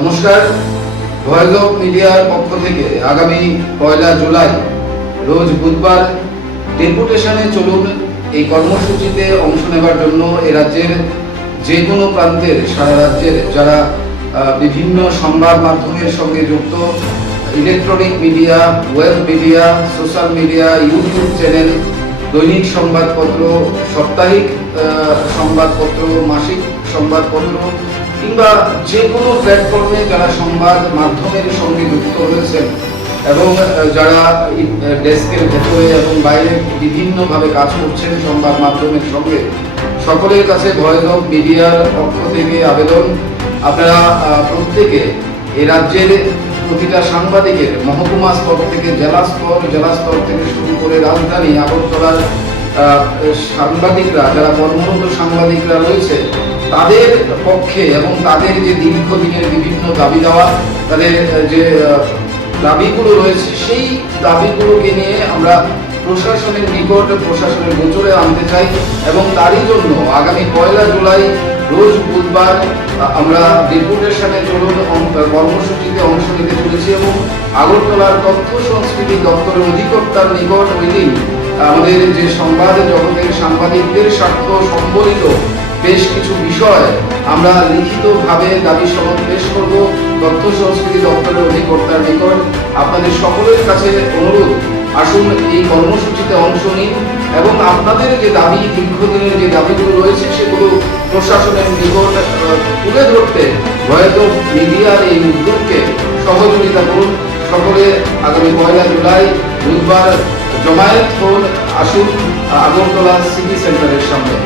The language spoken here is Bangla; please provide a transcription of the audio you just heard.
নমস্কার। ভয়েস অফ মিডিয়ার পক্ষ থেকে আগামী 1 জুলাই রোজ বুধবার ডেপুটেশনে চলুন এই কর্মসূচিতে অংশ নেবার জন্য এ রাজ্যের যে কোনো প্রান্তের, সারা রাজ্যের যারা বিভিন্ন সংবাদ মাধ্যমের সঙ্গে যুক্ত, electronic media, web media, social media, YouTube channel, দৈনিক সংবাদপত্র, সাপ্তাহিক সংবাদপত্র, মাসিক সংবাদপত্র কিংবা যে কোনো প্ল্যাটফর্মে যারা সংবাদ মাধ্যমের সঙ্গে যুক্ত রয়েছেন এবং যারা ডেস্কের ভেতরে এবং বাইরে বিভিন্নভাবে কাজ করছেন সংবাদ মাধ্যমের সঙ্গে, সকলের কাছে ভয়েস অফ মিডিয়ার পক্ষ থেকে আবেদন, আপনারা প্রত্যেকে এ রাজ্যের প্রতিটা সাংবাদিকের মহকুমা স্তর থেকে জেলা স্তর থেকে শুরু করে রাজধানী আগরতলার সাংবাদিকরা, যারা কর্মরত সাংবাদিকরা রয়েছে, তাদের পক্ষে এবং তাদের যে দীর্ঘদিনের বিভিন্ন দাবি দেওয়া, তাদের যে দাবিগুলো রয়েছে, সেই দাবিগুলোকে নিয়ে আমরা প্রশাসনের নিকট, প্রশাসনের গোচরে আনতে চাই এবং তারই জন্য আগামী 1 জুলাই রোজ বুধবার আমরা ডেপুটেশনে চলুন কর্মসূচিতে অংশ নিতে চলেছি এবং আগরতলার তথ্য সংস্কৃতি দপ্তরের অধিকর্তার নিকট ওই দিন আমাদের যে সংবাদ জগতের সাংবাদিকদের স্বার্থ সম্বলিত বেশ কিছু বিষয় আমরা লিখিতভাবে দাবি সনদ পেশ করব তথ্য সংস্কৃতি দপ্তরের অধিকর্তার নিকট। আপনাদের সকলের কাছে অনুরোধ, আসুন এই কর্মসূচিতে অংশ নিন এবং আপনাদের যে দাবি, দীর্ঘদিনের যে দাবিগুলো রয়েছে, সেগুলো প্রশাসনের নিকট তুলে ধরতে ভয়েস অফ মিডিয়ার এই উদ্যোগকে সহযোগিতা করুন। সকলে আগামী 1 জুলাই বুধবার জমায়েত হন, আসুন আগরতলা সিটি সেন্টারের সামনে।